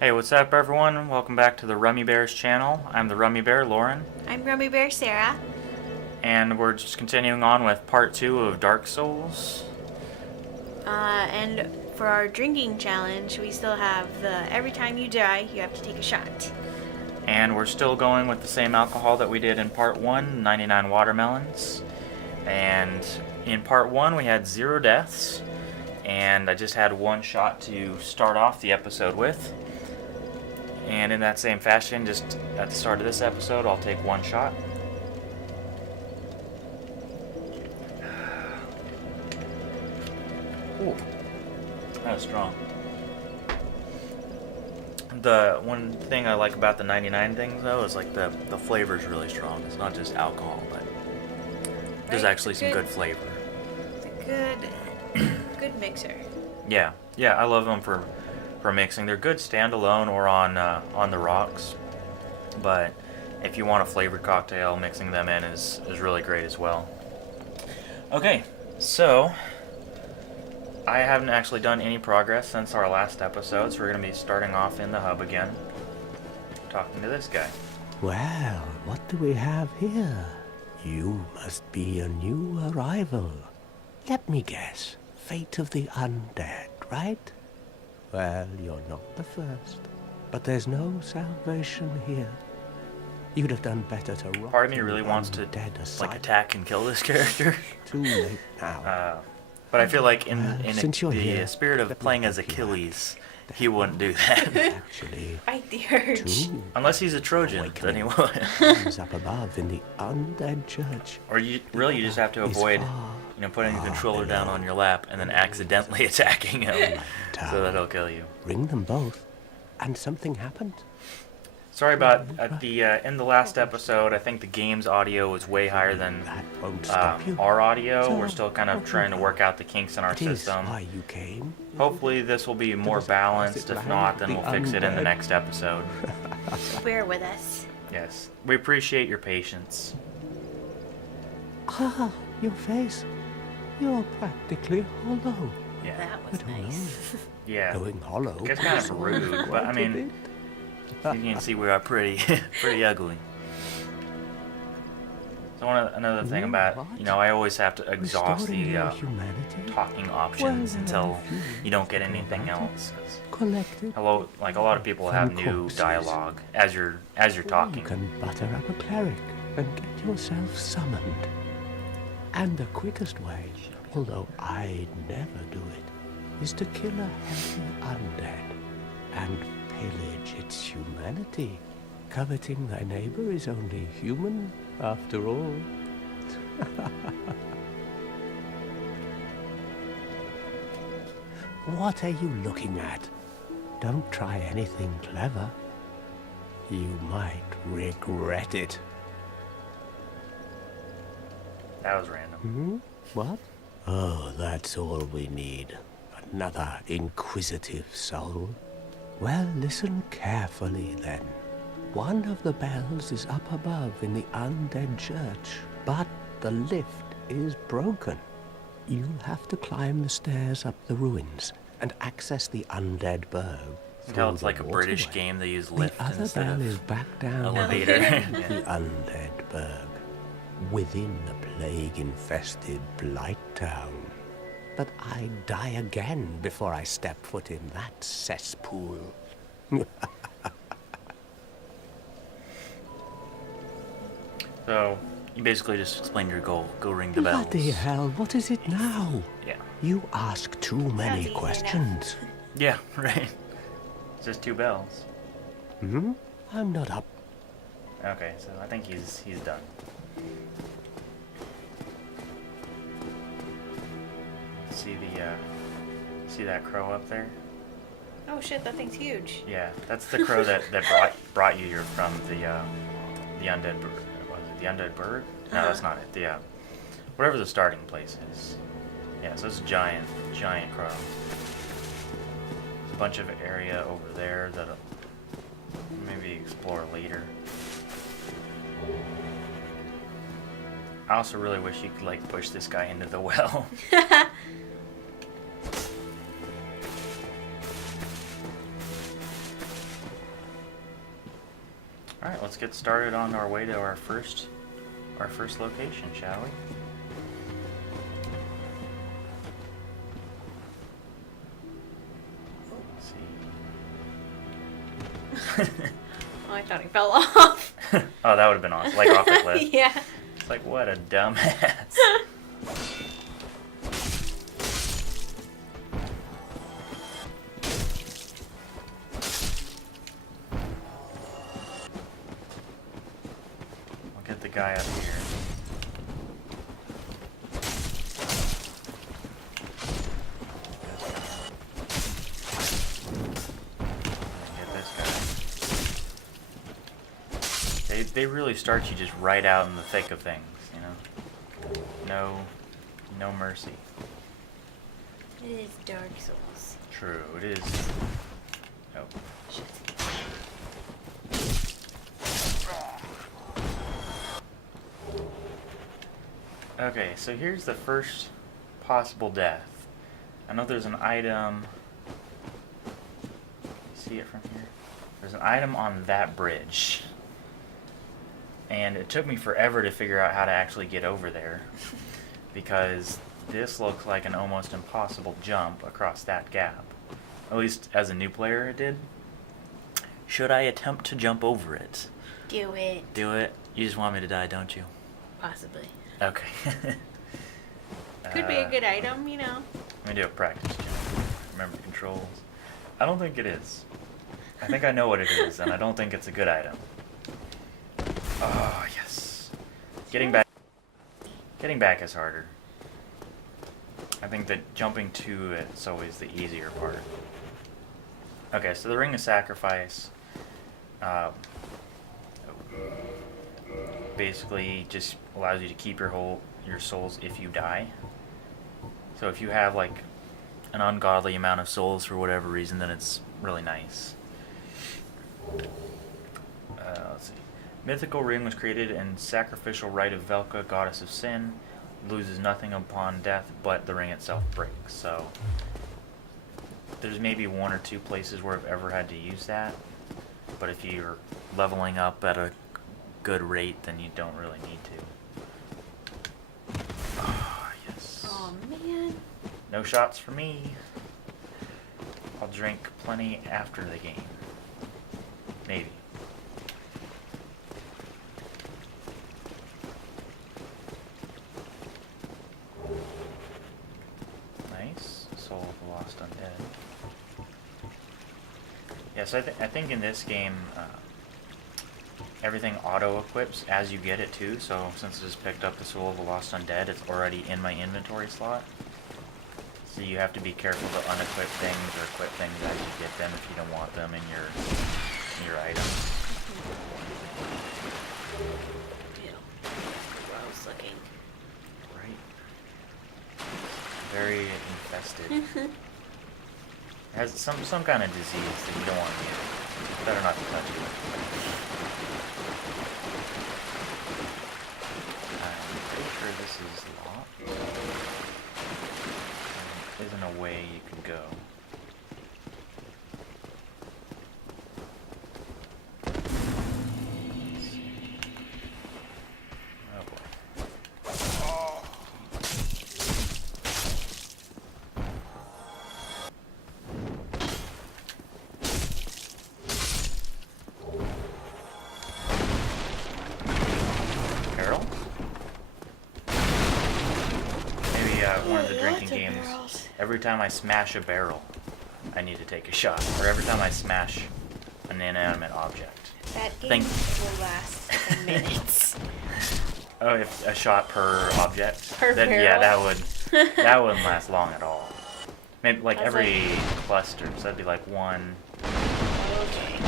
Hey, what's up, everyone? Welcome back to the Rummy Bears channel. I'm the Rummy Bear, Lauren, I'm Rummy Bear Sarah. and we're just continuing on with part 2 of Dark Souls. And for our drinking challenge, we still have the every time you die, you have to take a shot. And we're still going with the same alcohol that we did in part 1, 99 watermelons. And in part 1, we had 0 deaths, and I just had 1 shot to start off the episode with. And in that same fashion, just at the start of this episode, I'll take 1 shot. Ooh, that was strong. The one thing I like about the 99 things, though, is like the flavor's really strong. It's not just alcohol, but there's Right, actually some good flavor. It's a good mixer. Yeah, I love them for mixing. They're good standalone or on the rocks, but if you want a flavored cocktail, mixing them in is really great as well. Okay, so I haven't actually done any progress since our last episode, so we're going to be starting off in the hub again, talking to this guy. Well, what do we have here? You must be a new arrival. Let me guess. Fate of the undead, right? Well, you're not the first. But there's no salvation here. You'd have done better to rot. Part of me really wants to like attack and kill this character. Too late now. But I feel like in Since you're the here, spirit of let me playing as help you Achilles, he wouldn't do that. Actually, Fight the urge. two Unless he's a Trojan, then he would. hands up above in the undead church. Or you just have to Is avoid, far, putting the far controller down below. on your lap and then accidentally attacking him, so that he'll kill you. Ring them both, and something happened. Sorry about at the in the last episode. I think the game's audio was way higher than That won't stop you. our audio. So, We're still kind of trying to work out the kinks in our It is system. why you came. Hopefully this will be more balanced. If not, then we'll fix it in the next episode. Bear with us. Yes, we appreciate your patience. Ah, your face. You're practically hollow. Yeah, That was I don't nice. yeah. Going hollow. It's kind of is rude, but I quite a mean, bit. you can see we are pretty ugly. So another thing about, I always have to exhaust Restoring the your humanity. talking options Well, until if you don't get anything about it, else. 'Cause Collected. like a lot of people have new corpses. dialogue as you're talking. You can butter up a cleric and get yourself summoned. And the quickest way, although I'd never do it, is to kill a healthy undead and pillage its humanity. Coveting thy neighbor is only human, after all. What are you looking at? Don't try anything clever. You might regret it. That was random. Hmm? What? Oh, that's all we need. Another inquisitive soul. Well, listen carefully then. One of the bells is up above in the undead church, but the lift is broken. You'll have to climb the stairs up the ruins and access the undead burg. Until it's through like the a British waterway. game, they use The lift other instead bell of is back down elevator. in Yeah. the undead burg, within the plague-infested blight town. But I'd die again before I step foot in that cesspool. So you basically just explained your goal. Go ring the bells. Bloody hell, what is it now? Yeah. You ask too many easy enough. questions. Yeah, right. It's just 2 bells. Hmm? I'm not up. Okay, so I think he's done. See that crow up there? Oh shit, that thing's huge. Yeah, that's the crow that brought you from the undead bird. Was it the undead bird? No, that's not it. The whatever the starting place is. Yeah, so it's a giant crow. There's a bunch of area over there that maybe explore later. I also really wish you could like push this guy into the well. Alright, let's get started on our way to our first location, shall we? Let's see. Oh, I thought he fell off. Oh, that would have been awesome. Like off the cliff. Yeah. It's like, what a dumbass. I'll get the guy up here. Get this guy. They really start you just right out in the thick of things, you know? No mercy. It is Dark Souls. True, it is. Oh. Shit. Okay, so here's the first possible death. I know there's an item. See it from here? There's an item on that bridge. And it took me forever to figure out how to actually get over there. Because this looks like an almost impossible jump across that gap. At least as a new player it did. Should I attempt to jump over it? Do it. Do it? You just want me to die, don't you? Possibly. Okay. Could be a good item, you know. Let me do a practice check. Remember the controls. I don't think it is. I think I know what it is, and I don't think it's a good item. Oh, yes. Getting back is harder. I think that jumping to it's always the easier part. Okay, so the Ring of Sacrifice basically just allows you to keep your souls if you die. So if you have like an ungodly amount of souls for whatever reason, then it's really nice. Let's see. Mythical ring was created in sacrificial rite of Velka, goddess of sin. Loses nothing upon death, but the ring itself breaks. So there's maybe one or two places where I've ever had to use that. But if you're leveling up at a good rate, then you don't really need to. Oh, yes. Oh, man. No shots for me. I'll drink plenty after the game. Maybe. Nice. Soul of the Lost Undead. Yes, I think in this game, everything auto-equips as you get it too, so since I just picked up the Soul of the Lost Undead, it's already in my inventory slot. So you have to be careful to unequip things or equip things as you get them if you don't want them in your items. Ew. Gross looking. Right. Very infested. It has some kind of disease that you don't want to get. Better not to touch it. I'm pretty sure this is locked. There isn't a way you can go. Let's see. Oh boy. Barrel? Maybe one of the drinking games. Every time I smash a barrel, I need to take a shot. Or every time I smash an inanimate object. That game will last minutes. Oh, if a shot per object? Per then, barrel? yeah, that wouldn't last long at all. Maybe like every cluster, so that'd be like one. Okay.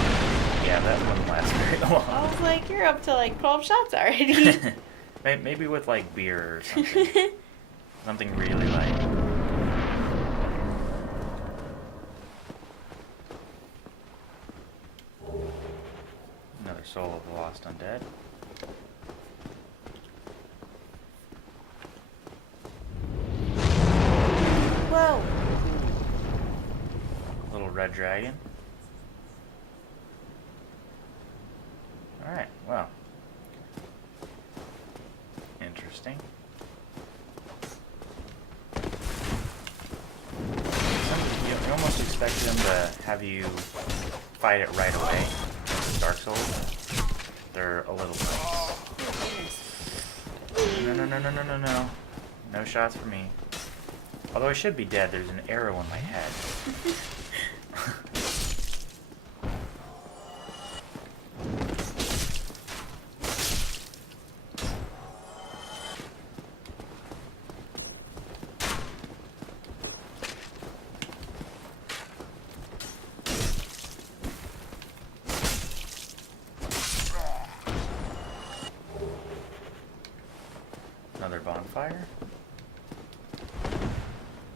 Yeah, that wouldn't last very long. I was like, you're up to like 12 shots already. Maybe with like beer or something. Something really light. Another Soul of the Lost Undead. Whoa. Little red dragon. Alright, well. Interesting. You almost expect them to have you fight it right away. Dark Souls. They're a little nuts. No. No shots for me. Although I should be dead, there's an arrow in my head. Another bonfire.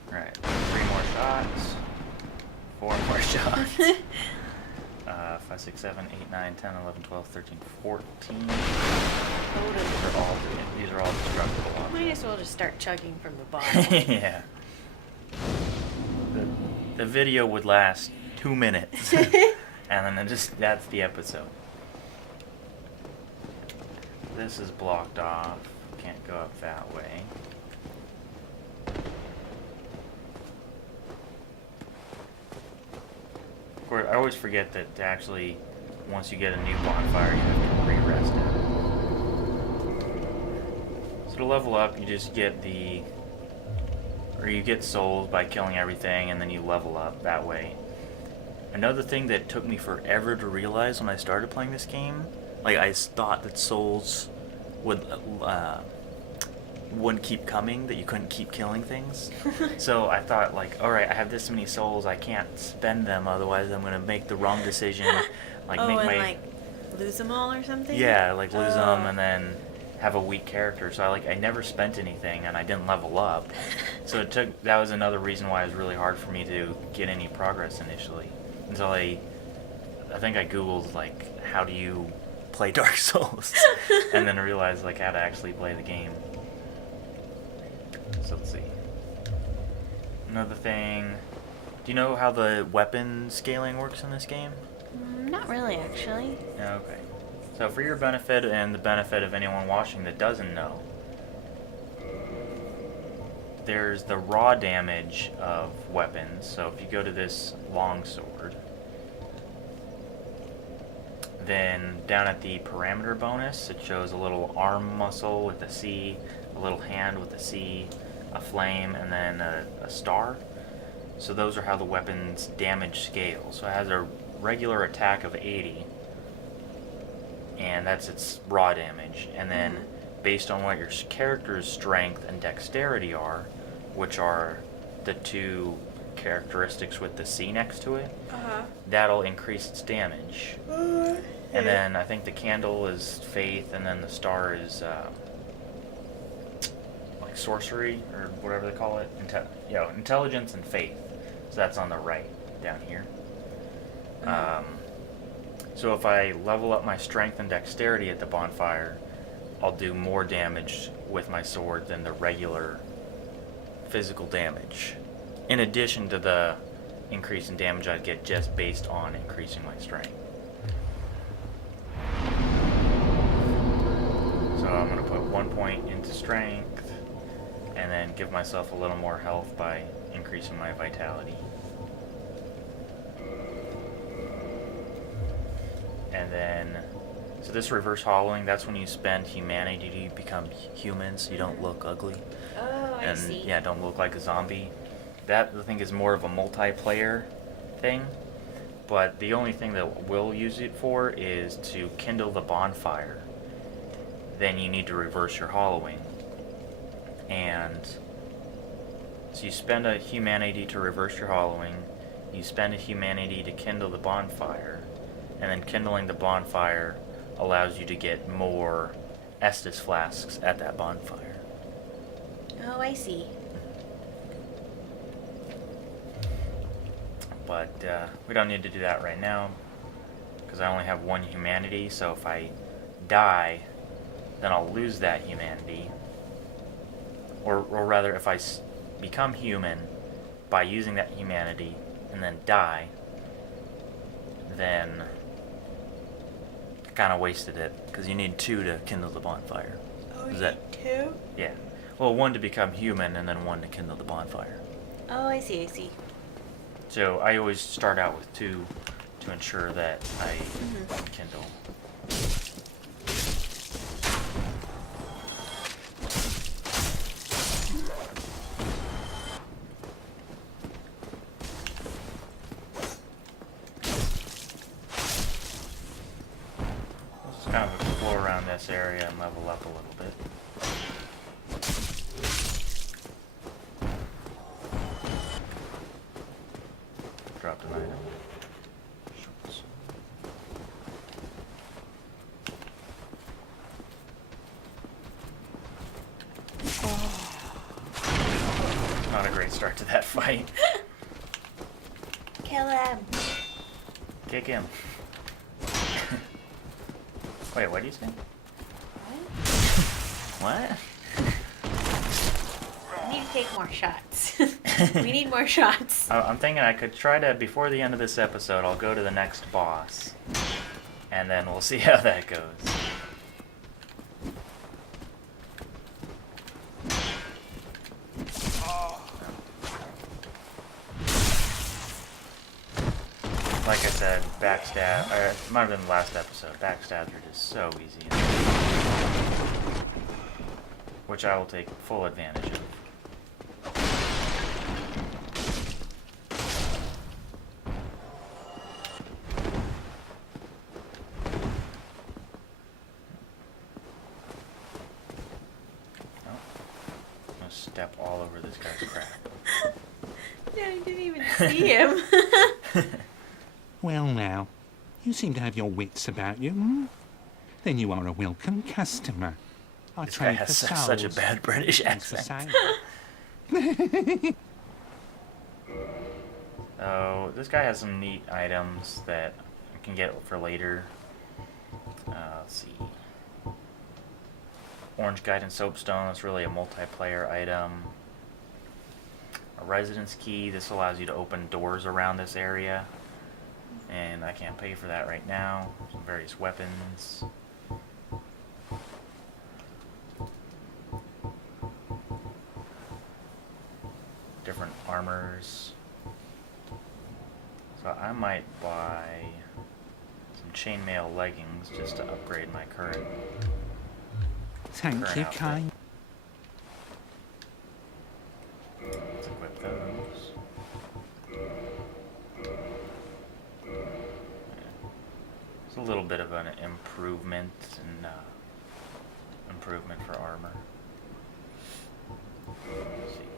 Alright, 3 more shots. 4 more shots. 5, 6, 7, 8, 9, 10, 11, 12, 13, 14. These are all destructible. Might as well just start chugging from the bottom. Yeah. The video would last 2 minutes. And then that's the episode. This is blocked off. Can't go up that way. Of course, I always forget that to actually, once you get a new bonfire, you have to re-rest it. So to level up, you just get you get souls by killing everything, and then you level up that way. Another thing that took me forever to realize when I started playing this game, like I thought that souls wouldn't keep coming, that you couldn't keep killing things. So I thought, like, alright, I have this many souls, I can't spend them, otherwise I'm gonna make the wrong decision. Like like lose them all or something? Yeah, like lose them and then have a weak character. So I never spent anything and I didn't level up. So that was another reason why it was really hard for me to get any progress initially. Until I think I googled, like, how do you play Dark Souls? And then I realized, like, how to actually play the game. So let's see. Another thing. Do you know how the weapon scaling works in this game? Not really, actually. Okay. So for your benefit and the benefit of anyone watching that doesn't know, there's the raw damage of weapons. So if you go to this longsword, then down at the parameter bonus, it shows a little arm muscle with a C, a little hand with a C, a flame, and then a star. So those are how the weapon's damage scales. So it has a regular attack of 80, and that's its raw damage. And then based on what your character's strength and dexterity are, which are the two characteristics with the C next to it, that'll increase its damage. And then I think the candle is faith, and then the star is like sorcery, or whatever they call it. Intelligence and faith. So that's on the right down here. So if I level up my strength and dexterity at the bonfire, I'll do more damage with my sword than the regular physical damage, in addition to the increase in damage I'd get just based on increasing my strength. So I'm going to put 1 point into strength, and then give myself a little more health by increasing my vitality. And then, so this reverse hollowing, that's when you spend humanity to become human, so you don't look ugly. Oh, I see. Yeah, don't look like a zombie. That, I think, is more of a multiplayer thing. But the only thing that we'll use it for is to kindle the bonfire. Then you need to reverse your hollowing. And so you spend a humanity to reverse your hollowing. You spend a humanity to kindle the bonfire. And then kindling the bonfire allows you to get more Estus flasks at that bonfire. Oh, I see. But we don't need to do that right now, because I only have 1 humanity, so if I die, then I'll lose that humanity. Or rather, if I become human by using that humanity and then die, then kind of wasted it because you need 2 to kindle the bonfire. Oh, Is that 2? yeah? Well, 1 to become human and then 1 to kindle the bonfire. Oh, I see, I see. So I always start out with 2 to ensure that I kindle. Let's kind of explore around this area and level up a little bit. Dropped an item. Not a great start to that fight. Kill him. Kick him. Wait, what did you say? What? We need to take more shots. We need more shots. I'm thinking I could try to, before the end of this episode, I'll go to the next boss. And then we'll see how that goes. Like I said, backstab, or it might have been the last episode, backstabs are just so easy. Which I will take full advantage of. I'm gonna step all over this guy's crap. Yeah, I didn't even see him. Well now, you seem to have your wits about you, hmm? Then you are a welcome customer. I This guy trade has for such a souls. bad British Thanks for accent. saying. Oh, this guy has some neat items that I can get for later. Let's see. Orange Guidance Soapstone, that's really a multiplayer item. A residence key, this allows you to open doors around this area. And I can't pay for that right now. Some various weapons. Different armors. So I might buy some chainmail leggings just to upgrade my current Thank you, outfit. kind. Let's equip those. It's a little bit of an improvement and improvement for armor. Let's see.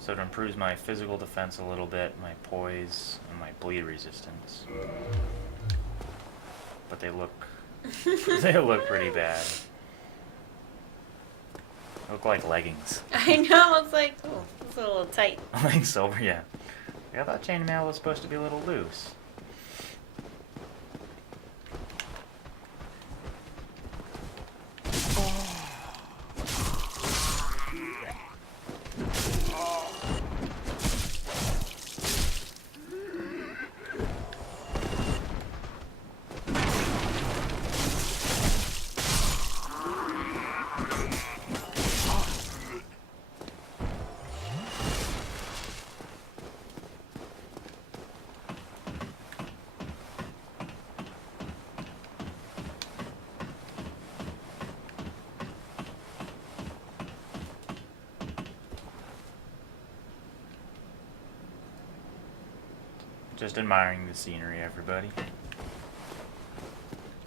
So it improves my physical defense a little bit, my poise, and my bleed resistance. But they look they look pretty bad. They look like leggings. I know, it's like, oh, it's a little tight. Like silver, yeah. I thought chainmail was supposed to be a little loose. Just admiring the scenery, everybody.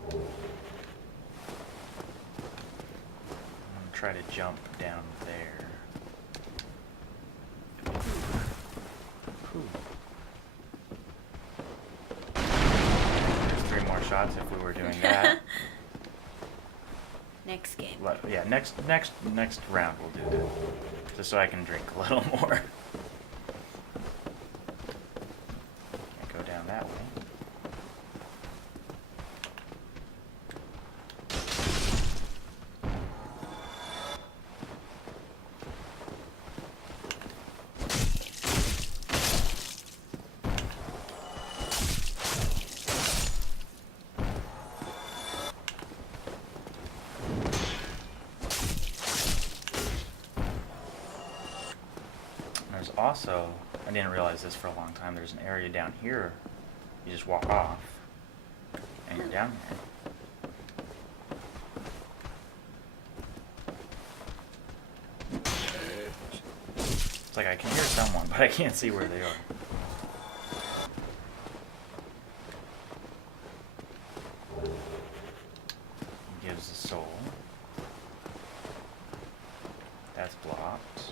I'm gonna try to jump down there. Whew. There's 3 more shots if we were doing that. Next game. Yeah, next round we'll do that. Just so I can drink a little more. Go down that way. also, I didn't realize this for a long time, there's an area down here. You just walk off, and you're down there. It's like I can hear someone, but I can't see where they are. Gives the soul. That's blocked.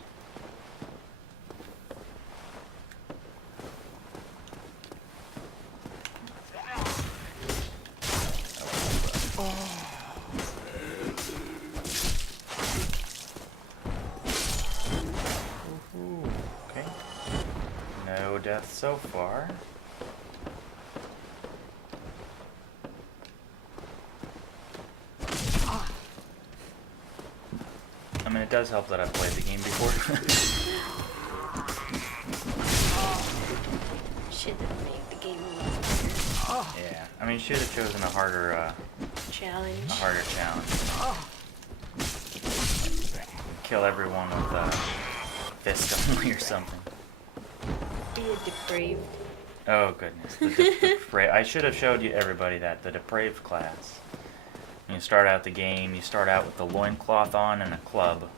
Ooh, okay. No death so far. I mean, it does help that I've played the game before. Should have made the game a little harder. Yeah, I mean, should have chosen a harder Challenge. challenge. Kill everyone with a fist only or something. Be a depraved. Oh goodness, I should have showed you everybody that the depraved class. You start out the game. You start out with the loincloth on and a club,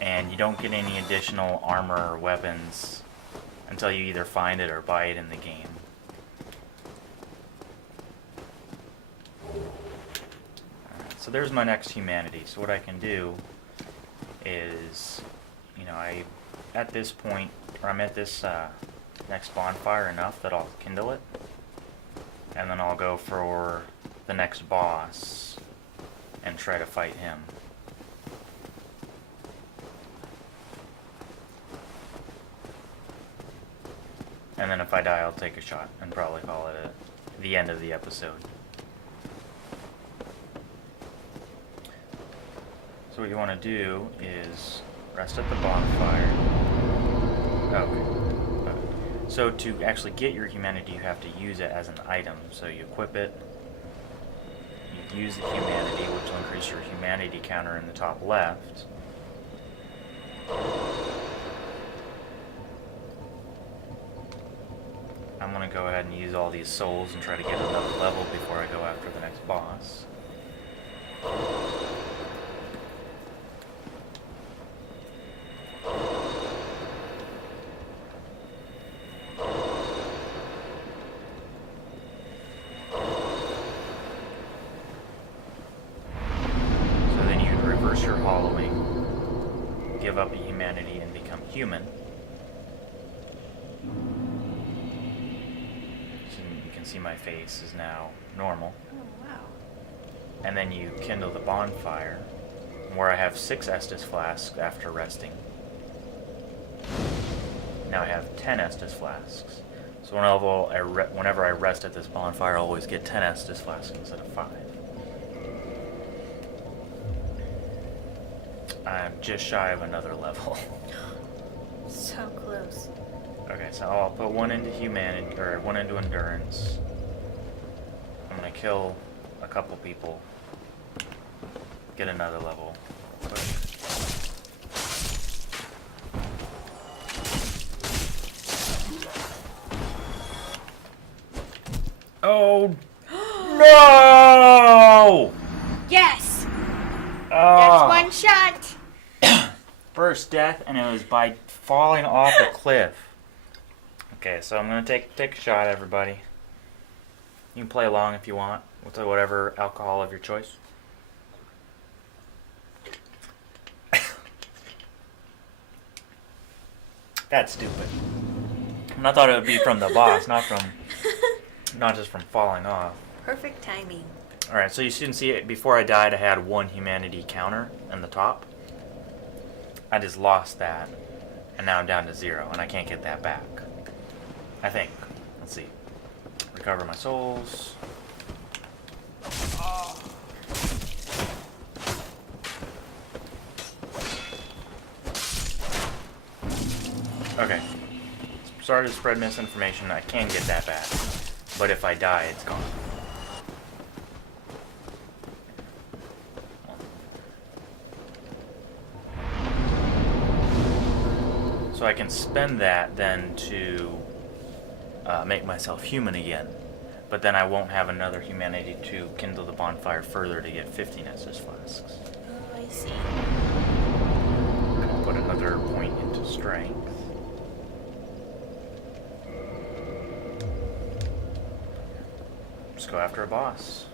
and you don't get any additional armor or weapons until you either find it or buy it in the game. Alright, so there's my next humanity. So what I can do is, you know, at this point, or I'm at this next bonfire enough that I'll kindle it, and then I'll go for the next boss and try to fight him. And then if I die, I'll take a shot and probably call it the end of the episode. So what you want to do is rest at the bonfire. Okay. So to actually get your humanity, you have to use it as an item. So you equip it, you use the humanity, which will increase your humanity counter in the top left. I'm going to go ahead and use all these souls and try to get another level before I go after the next boss. Your hollowing, give up a humanity and become human. So you can see my face is now normal. Oh, wow. And then you kindle the bonfire, where I have 6 Estus flasks after resting. Now I have 10 Estus flasks. So whenever I rest at this bonfire, I always get 10 Estus flasks instead of 5. I'm just shy of another level. So close. Okay, so I'll put 1 into humanity, or 1 into endurance. I'm gonna kill a couple people. Get another level. Oh no! Yes! Oh. That's one shot! First death, and it was by falling off a cliff. Okay, so I'm gonna take a shot, everybody. You can play along if you want with whatever alcohol of your choice. That's stupid. And I thought it would be from the boss, not just from falling off. Perfect timing. Alright, so you can see it. Before I died, I had 1 humanity counter in the top. I just lost that, and now I'm down to 0, and I can't get that back. I think. Let's see. Recover my souls. Okay. Sorry to spread misinformation. I can get that back, but if I die, it's gone. So So I can spend that then to make myself human again. But then I won't have another humanity to kindle the bonfire further to get 50 Nessus flasks. Oh, I see. I'll put another point into strength. Just go after a boss.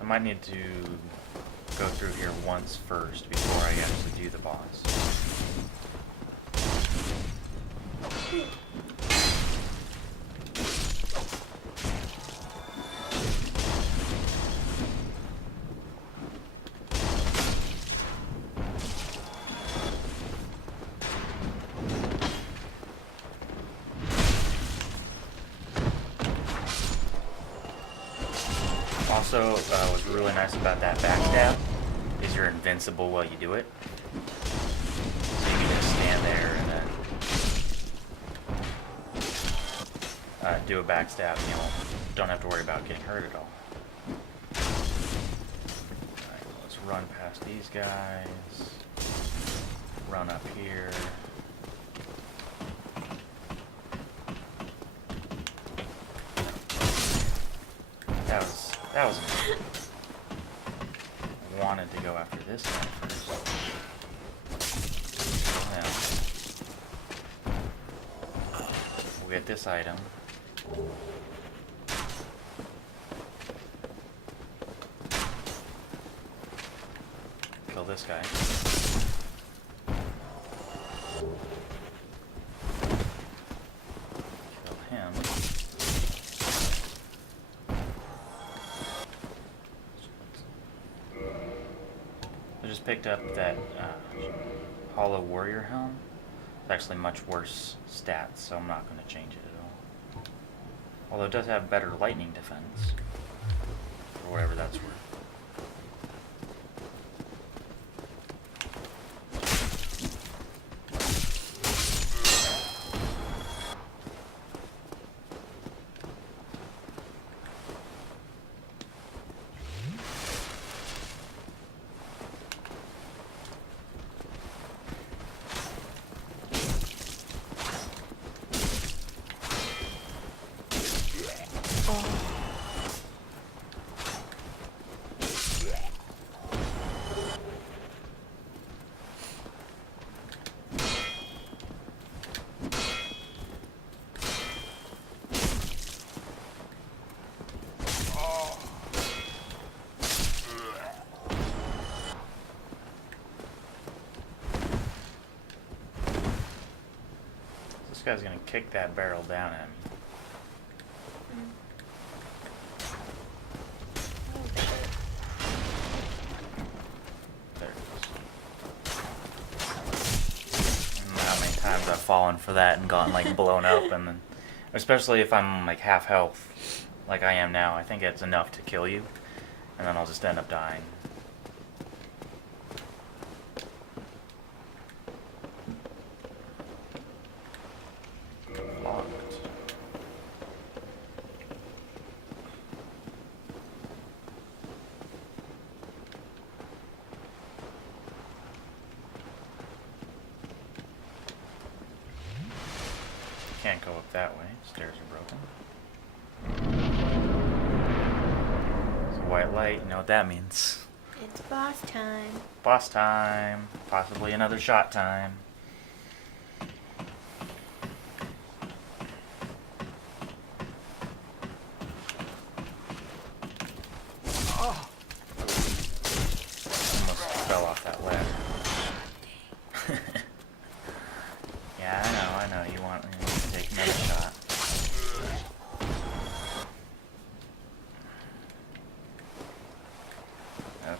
I might need to go through here once first before I actually do the boss. Also, what's really nice about that backstab is you're invincible while you do it. So you can just stand there and then do a backstab, and you don't have to worry about getting hurt at all. Alright, let's run past these guys. Run up here. That was I wanted to go after this guy first. Now, we'll get this item. Kill this guy. Kill him. I just picked up that Hollow Warrior Helm. It's actually much worse stats, so I'm not going to change it at all. Although it does have better lightning defense, for whatever that's worth. This guy's gonna kick that barrel down at me. There it goes. And how many times I've fallen for that and gotten like blown up, and then, especially if I'm like half health, like I am now, I think it's enough to kill you, and then I'll just end up dying. Can't go up that way. Stairs are broken. It's a white light. You know what that means. It's boss time. Boss time. Possibly another shot time. Oh. Almost fell off that ladder. Yeah, I know. You want me to take another shot. Okay.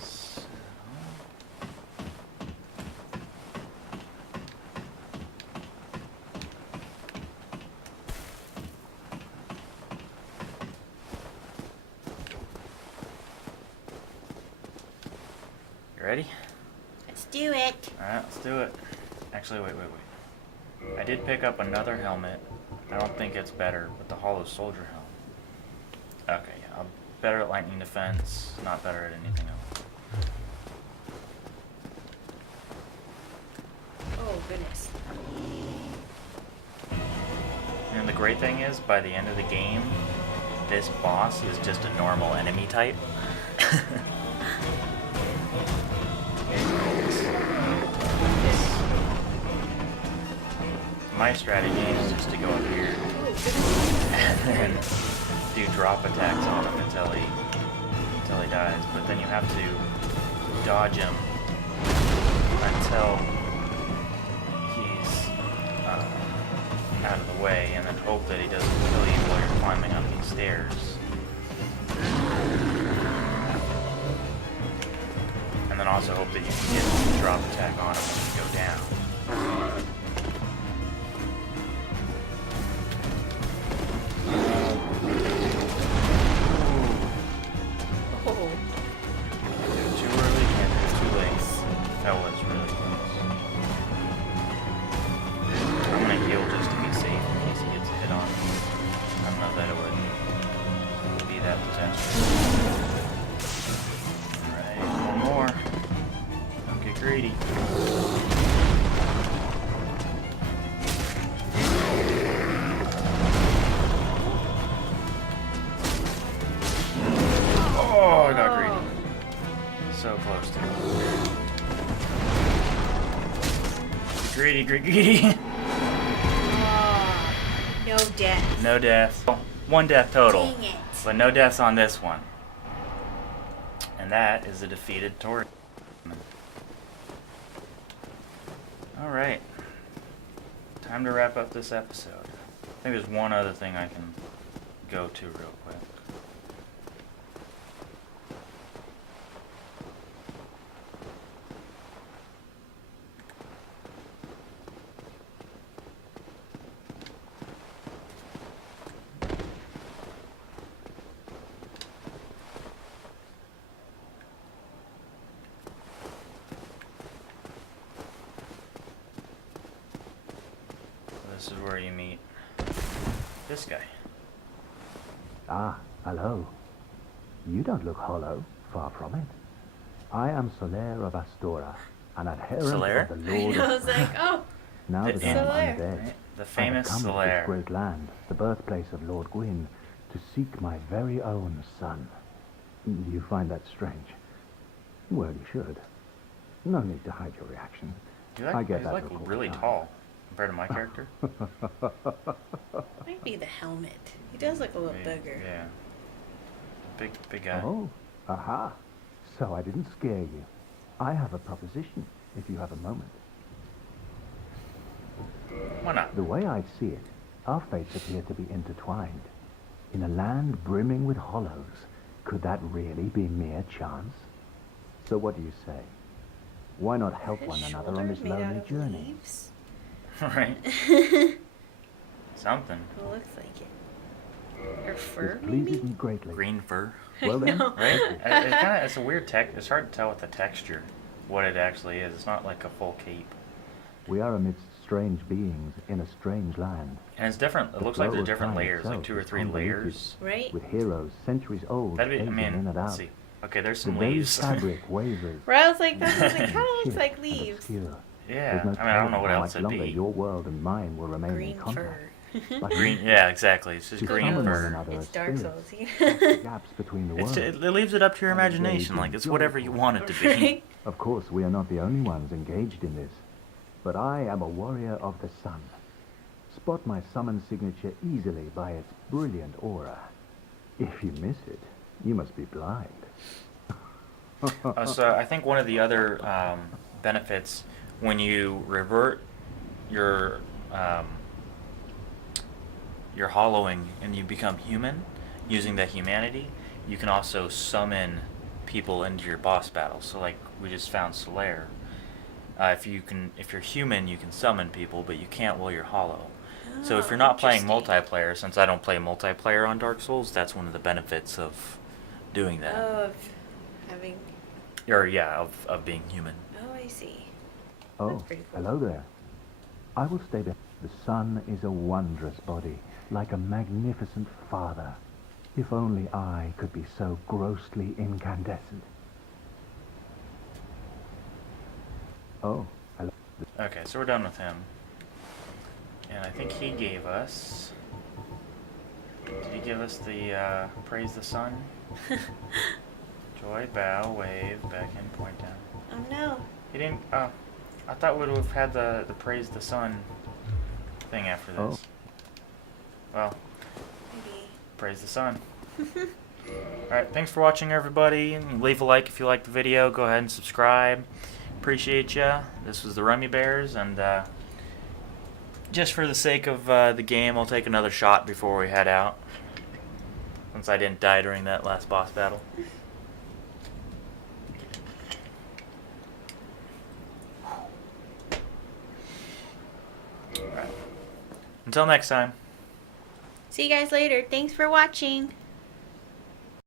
So... You ready? Let's do it. Alright, let's do it. Actually, wait. I did pick up another helmet. I don't think it's better, but the Hollow Soldier helmet. Okay, yeah, I'm better at lightning defense, not better at anything else. great thing is, by the end of the game, this boss is just a normal enemy type. My strategy is just to go up here and then do drop attacks on him until he dies. But then you have to dodge him until he's out of the way, and then hope that he doesn't kill you while you're climbing up these stairs. And then also hope that you can get a drop attack on him when you go down. Oh. Do it too early, can't do it too late. That was really close. I'm gonna heal just to be safe in case he gets a hit on me. I don't know that it would be that disastrous. Alright, one more. Don't get greedy. Oh, I got greedy. So close to it. Greedy, greedy. No death. No deaths. One death total. Dang it. But no deaths on this one. And that is a defeated Tori. Alright. Time to wrap up this episode. I think there's one other thing I can go to real quick. This is where you meet this guy. Ah, hello. You don't look hollow, far from it. I am Solaire of Astora, an adherent Solaire? of the I Lord know, I of... was like, oh. Now that I'm Solaire. undead, Right? The I have famous come to this Solaire. great land, the birthplace of Lord Gwyn, to seek my very own son. You find that strange? Well, you should. No need to hide your reaction. He's I like, get he's that like look all the really time. tall compared to my character. Might be the helmet. He does look a little bigger. Yeah. Big guy. Oh, aha. So I didn't scare you. I have a proposition, if you have a moment. Why not? The way I see it, our fates appear to be intertwined. In a land brimming with hollows, could that really be mere chance? So what do you say? Why not help His one another on shoulder this made out lonely of journey? leaves? Right. Something. It looks like it. Or fur, This pleases maybe? me greatly. Green fur. Well then, know. Right? It's a weird it's hard to tell with the texture what it actually is. It's not like a full cape. we are amidst strange beings in a strange land, And it's different. It The looks like flow there's of different time layers, like itself 2 or is 3 convoluted. layers. Right? with heroes centuries old That'd be, I phasing mean, in and let's out. see. Okay, there's The some very leaves. fabric wavers. Where I was like, that kind of looks shift like and leaves. obscure. Yeah, There's no I mean, I don't know telling what how else much it'd longer be. your world and mine will remain Green in contact. fur. Like Green, yeah, exactly. It's just To green summon one fur. another It's as Dark spirits. Souls. The gaps between the It worlds. leaves it up to your And the imagination. days Like, it's enjoy whatever you want it to be. Right? Of course, we are not the only ones engaged in this, but I am a warrior of the sun. Spot my summon signature easily by its brilliant aura. If you miss it, you must be blind. So I think one of the other benefits when you revert your hollowing and you become human, using that humanity, you can also summon people into your boss battles. So like we just found Solaire. If you're human, you can summon people, but you can't while you're hollow. So if you're not playing Interesting. multiplayer, since I don't play multiplayer on Dark Souls, that's one of the benefits of doing that. Of having. Or yeah, of being human. Oh, I see. Oh, That's pretty cool. hello there. I will stay there. The sun is a wondrous body, like a magnificent father. If only I could be so grossly incandescent. Oh, hello. Okay, so we're done with him. And I think he gave us Did he give us the praise the sun? Joy, bow, wave, beckon, point down. Oh no. He didn't. Oh, I thought we'd have had the praise the sun thing after this. Oh. Well, Maybe. praise the sun. Alright, thanks for watching, everybody. Leave a like if you liked the video. Go ahead and subscribe. Appreciate ya. This was the Rummy Bears, and just for the sake of the game, I'll take another shot before we head out, since I didn't die during that last boss battle. Alright. Until next time. See you guys later. Thanks for watching.